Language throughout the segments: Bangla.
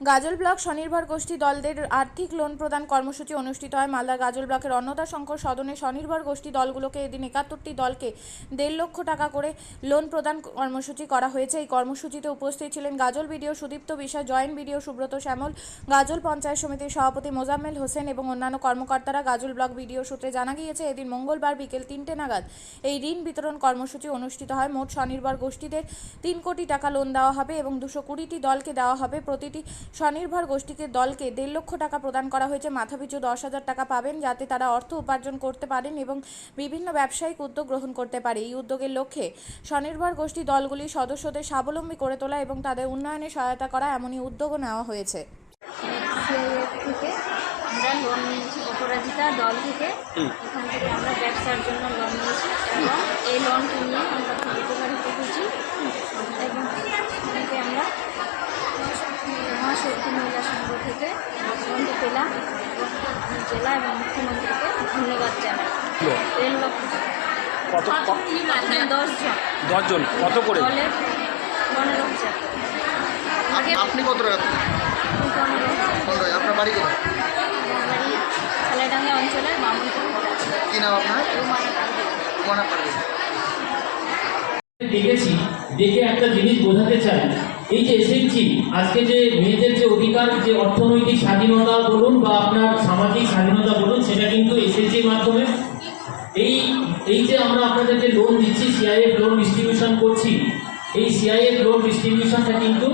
গাজল ব্লক স্বনির্ভর গোষ্ঠী দলদের আর্থিক লোন প্রদান কর্মসূচি অনুষ্ঠিত হয়। মালদা গাজল ব্লকের অন্নদা শঙ্কর সদনে স্বনির্ভর গোষ্ঠী দলগুলোকে এদিন ৭১টি দলকে ১.৫ লক্ষ টাকা করে লোন প্রদান কর্মসূচি করা হয়েছে। এই কর্মসূচিতে উপস্থিত ছিলেন গাজল বিডিও সুদীপ্ত বিশ্বাস, জয়েন্ট বিডিও সুব্রত শ্যামল, গাজল পঞ্চায়েত সমিতির সভাপতি মোজাম্মেল হোসেন এবং অন্যান্য কর্মকর্তারা। গাজল ব্লক বিডিও সূত্রে জানা গিয়েছে, এদিন মঙ্গলবার বিকেল ৩টে নাগাদ এই ঋণ বিতরণ কর্মসূচি অনুষ্ঠিত হয়। মোট স্বনির্ভর গোষ্ঠীদের ৩ কোটি টাকা লোন দেওয়া হবে এবং ২২০টি দলকে দেওয়া হবে। প্রতিটি স্বনির্ভর গোষ্ঠীকে দলকে ১.৫ লক্ষ টাকা প্রদান করা হয়েছে। মাথাপিছু ১০,০০০ টাকা পাবেন, যাতে তারা অর্থ উপার্জন করতে পারেন এবং বিভিন্ন ব্যবসায়িক উদ্যোগ গ্রহণ করতে পারে। এই উদ্যোগের লক্ষ্যে স্বনির্ভর গোষ্ঠী দলগুলির সদস্যদের স্বাবলম্বী করে তোলা এবং তাদের উন্নয়নে সহায়তা করা, এমনই উদ্যোগও নেওয়া হয়েছে। সিআইএফ থেকে আমরা লোন নিয়েছি, অপরাজিতা দল থেকে। এখান থেকে আমরা ব্যবসার জন্য লোন নিয়েছি এবং এই লোনটি নিয়ে আমরা খুব উপকারিত হয়েছি এবং এখানে আমরা মহাশক্তি মহিলা সংঘ থেকে লোনটি পেলাম এবং আমি জেলা এবং মুখ্যমন্ত্রীকে ধন্যবাদ জানাই। ১.৫ লক্ষ কত 10 জন কত করে? দলের ১৫,০০০। আপনি কত টাকা? আমি 15,০০০। আপনার বাড়ি কোথায়? আমার বাড়ি সালাইডাঙ্গা অঞ্চলের মামুনপুর। কি নাম আপনার? রুমানা পারভীন। দেখেছি, দেখে একটা জিনিস বোঝাতে চাই, এই যে এসএসজি আজকে যে মেয়েদের যে অধিকার, যে অর্থনৈতিক স্বাধীনতা বলুন বা আপনার সামাজিক স্বাধীনতা বলুন, সেটা কিন্তু এসএসজির মাধ্যমে। এই যে আমরা আপনাদেরকে লোন দিচ্ছি, সিআইএফ লোন ডিস্ট্রিবিউশন করছি, এই সিআইএফ লোন ডিস্ট্রিবিউশনটা কিন্তু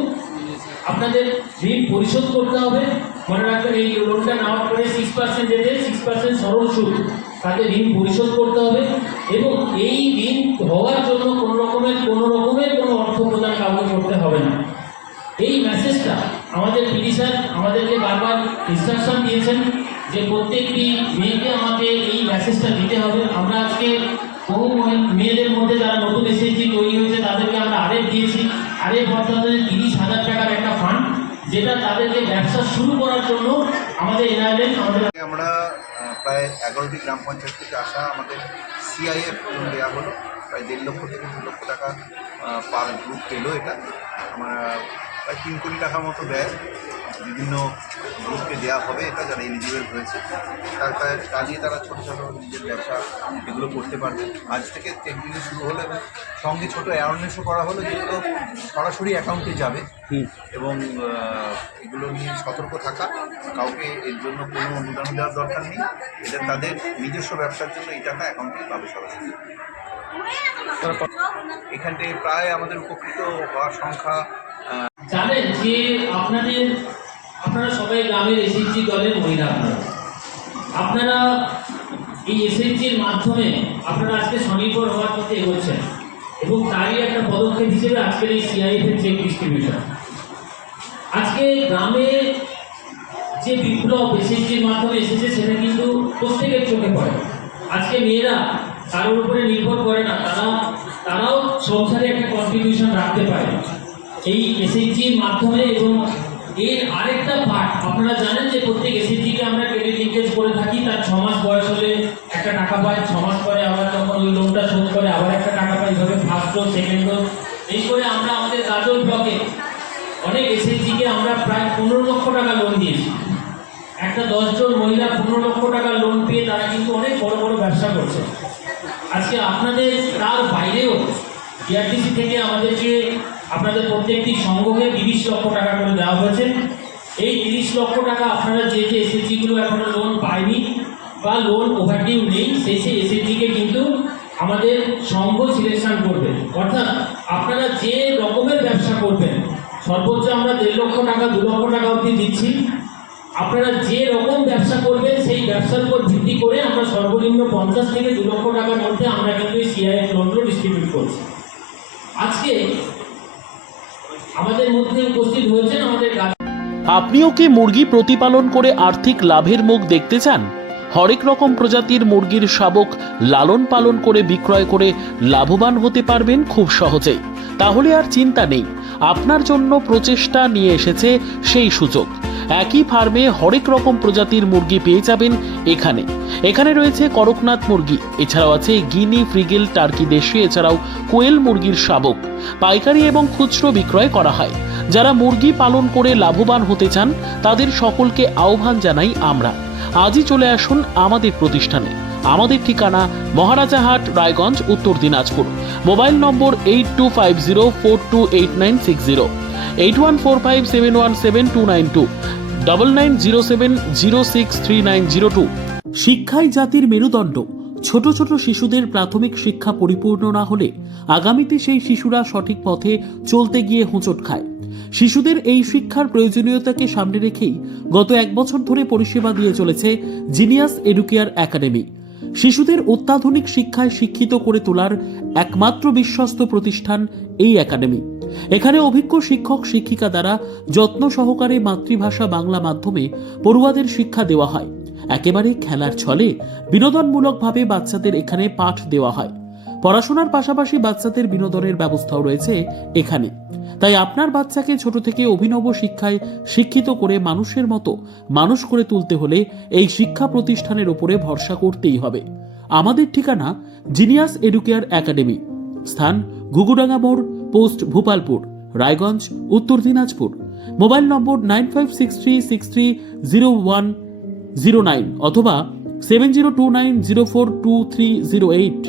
আপনাদের ঋণ পরিশোধ করতে হবে। মনে রাখবেন, এই লোনটা নেওয়ার পরে 6% রেটে 6% সরল সুদ তাদের ঋণ পরিশোধ করতে হবে এবং এই ঋণ হওয়ার জন্য কোনো রকমের কোনো অর্থ প্রদান কাউকে করতে হবে না। এই মেসেজটা আমাদের পিডি স্যার আমাদেরকে বারবার ইনস্ট্রাকশন দিয়েছেন যে প্রত্যেকটি মেয়েকে আমাকে এই মেসেজটা দিতে হবে। আমরা আজকে বহু মেয়েদের মধ্যে যারা নতুন এসএসজি তৈরি হয়েছে তাদেরকে আমরা আরএফ দিয়েছি। আরএফ অর্থাৎ 30,০০০ টাকার একটা ফান্ড, যেটা তাদেরকে ব্যবসা শুরু করার জন্য আমাদের এনআইএল আমরা প্রায় 11টি গ্রাম পঞ্চায়েত থেকে আসা আমাদের সিআইএফ লোন দেওয়া হলো। প্রায় 1.৫ লক্ষ থেকে 2 লক্ষ টাকা পার গ্রুপ পেলো। এটা আমরা প্রায় 3 কোটি টাকার মতো ব্যয় বিভিন্ন গ্রুপকে দেওয়া হবে, এটা যারা এলিজিবল হয়েছে। তার কাজে তারা ছোটো ছোটো নিজের ব্যবসা এগুলো করতে পারবে। আজ থেকে চেকগুলো শুরু হলো এবং সঙ্গে ছোটো অ্যাওয়ারনেসও করা হলো, যেগুলো সরাসরি অ্যাকাউন্টে যাবে এবং এগুলো নিয়ে সতর্ক থাকা, কাউকে এর জন্য কোনো অনুদান দেওয়ার দরকার নেই। এটা তাদের নিজস্ব ব্যবসার জন্য এই টাকা অ্যাকাউন্টে পাবে সরাসরি। এখানটায় প্রায় আমাদের উপকৃত হওয়ার সংখ্যা জানেন যে আপনারা সবাই গ্রামের এসএসজি দলের মহিলা। আপনারা এই এসএসজির মাধ্যমে আপনারা আজকে স্বনির্ভর হওয়ার পথে এগোচ্ছেন এবং তারই একটা পদক্ষেপ হিসেবে আজকের এই সিআইএফ এর চেক ডিস্ট্রিবিউশন। আজকে গ্রামে যে বিপ্লব এসএসজির মাধ্যমে এসেছে, সেটা কিন্তু প্রত্যেকের চোখে পড়ে। আজকে মেয়েরা কারোর উপরে নির্ভর করে না, তারাও সংসারে একটা কন্ট্রিবিউশন রাখতে পারে এই এসএসজির মাধ্যমে। এবং এর আরেকটা পার্ট আপনারা জানেন যে প্রত্যেক এসএসজিকে আমরা ক্রেডিট লিঙ্কেজ করে থাকি। তার 6 মাস বয়স হলে একটা টাকা পায়, 6 মাস পরে আবার যখন ওই লোনটা শোধ করে আবার একটা টাকা পায়। এইভাবে ফার্স্ট ডোজ, সেকেন্ড ডোজ, এই করে আমরা আমাদের গাজল ব্লকে অনেক এসএসজিকে আমরা প্রায় 15 লক্ষ টাকা লোন দিয়েছি। একটা 10 জন মহিলা 15 লক্ষ টাকা লোন পেয়ে তারা কিন্তু অনেক বড় বড় ব্যবসা করছে। আজকে আপনাদের তার বাইরেও ডিআরটিসি থেকে আমাদেরকে আপনাদের প্রত্যেকটি সংঘকে 30 লক্ষ টাকা করে দেওয়া হয়েছে। এই 30 লক্ষ টাকা আপনারা যে এসএসজিগুলো এখনো লোন পায়নি বা লোন ওভারডিউ নেই, সেই এসএসজিকে কিন্তু আমাদের সংঘ সিলেকশন করবে। অর্থাৎ আপনারা যে রকমের ব্যবসা করবেন, সর্বোচ্চ আমরা 1.৫ লক্ষ টাকা 2 লক্ষ টাকা অবধি দিচ্ছি। আপনারা যে রকম ব্যবসা করবেন সেই ব্যবসার উপর ভিত্তি করে আমরা সর্বনিম্ন 50 থেকে 2 লক্ষ টাকার মধ্যে আমরা কিন্তু এই সিআইএফ লোনগুলো ডিস্ট্রিবিউট করছি। আজকে আমাদের মধ্যে উপস্থিত হয়েছেন আমাদের। আপনিও কি মুরগি প্রতিপালন করে আর্থিক লাভের মুখ দেখতে চান? হরেক রকম প্রজাতির মুরগির শাবক লালন পালন করে বিক্রয় করে লাভবান হতে পারবেন খুব সহজেই। তাহলে আর চিন্তা নেই, আপনার জন্য প্রচেষ্টা নিয়ে এসেছে সেই সুযোগ। একই ফার্মে হরেক রকম প্রজাতির মুরগি পেয়ে যাবেন এখানে। এখানে রয়েছে করকনাথ মুরগি, এছাড়াও আছে গিনি, ফ্রিগেল, টার্কি দেশি, এছাড়াও কোয়েল মুরগির শাবক। পাইকারি এবং খুচরো বিক্রয় করা হয়। যারা মুরগি পালন করে লাভবান হতে চান তাদের সকলকে আহ্বান জানাই আমরা। আজই চলে আসুন আমাদের প্রতিষ্ঠানে। আমাদের ঠিকানা মহারাজাহাট, রায়গঞ্জ, উত্তর দিনাজপুর। মোবাইল নম্বর 8250428960, 8145717292, 9907063902। শিক্ষাই জাতির মেরুদণ্ড। ছোট ছোট শিশুদের প্রাথমিক শিক্ষা পরিপূর্ণ না হলে আগামীতে সেই শিশুরা সঠিক পথে চলতে গিয়ে হোঁচট খায়। শিশুদের এই শিক্ষার প্রয়োজনীয়তাকে সামনে রেখেই গত 1 বছর ধরে পরিষেবা দিয়ে চলেছে জিনিয়াস এডুকেয়ার একাডেমি। শিশুদের অত্যাধুনিক শিক্ষায় শিক্ষিত করে তোলার একমাত্র বিশ্বস্ত প্রতিষ্ঠান এই একাডেমি। এখানে অভিজ্ঞ শিক্ষক শিক্ষিকা দ্বারা যত্ন সহকারে মাতৃভাষা বাংলা মাধ্যমে পড়ুয়াদের শিক্ষা দেওয়া হয়। একেবারে খেলার ছলে বিনোদনমূলকভাবে বাচ্চাদের এখানে পাঠ দেওয়া হয়। পড়াশোনার পাশাপাশি বাচ্চাদের বিনোদনের ব্যবস্থাও রয়েছে এখানে। তাই আপনার বাচ্চাকে ছোট থেকে অভিনব শিক্ষায় শিক্ষিত করে মানুষের মতো মানুষ করে তুলতে হলে এই শিক্ষা প্রতিষ্ঠানের উপরে ভরসা করতেই হবে। আমাদের ঠিকানা জিনিয়াস এডুকেয়ার একাডেমি, স্থান ঘুঘুডাঙ্গা মোড়, পোস্ট ভূপালপুর, রায়গঞ্জ, উত্তর দিনাজপুর। মোবাইল নম্বর 9563630109 অথবা 7029042308।